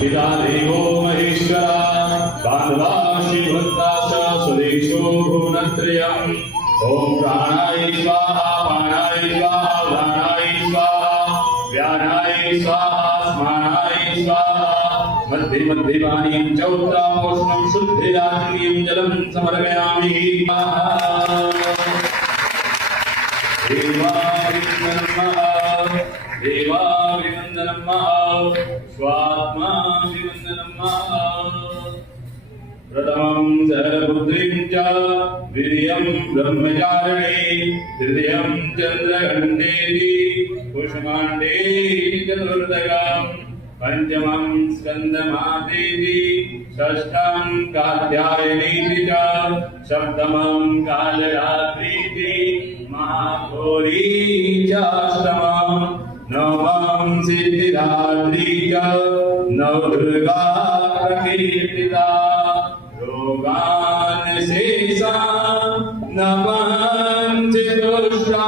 पिता देवो महेश्वरा बांधवा श्रीभक्ताश स्वदेशो भुवनत्रयम् ओम प्राणाय स्वाहा पानाय स्वाहा उदानाय स्वाहा व्यानाय स्वाहा स्मरणाय स्वाहा मध्ये मध्ये पानीं च उत्तमोष्णं शुद्धिदात्मीयं जलं समर्पयामि देवाभिवन्दनं स्वात्मा प्रथमं सहपुत्रीं च वीर्यं ब्रह्मचारिणे तृतीयं चन्द्रघण्टेति कुष्माण्डे चतुर्थकं पंचमं स्कन्दमातेति षष्ठं कात्यायनीति च सप्तमं कालरात्रीति महाघोरी चाष्टमं नवमं सिद्धिदात्री च नवदुर्गा प्रकीर्तिता रोगान् शेषान् न पञ्चदुष्टा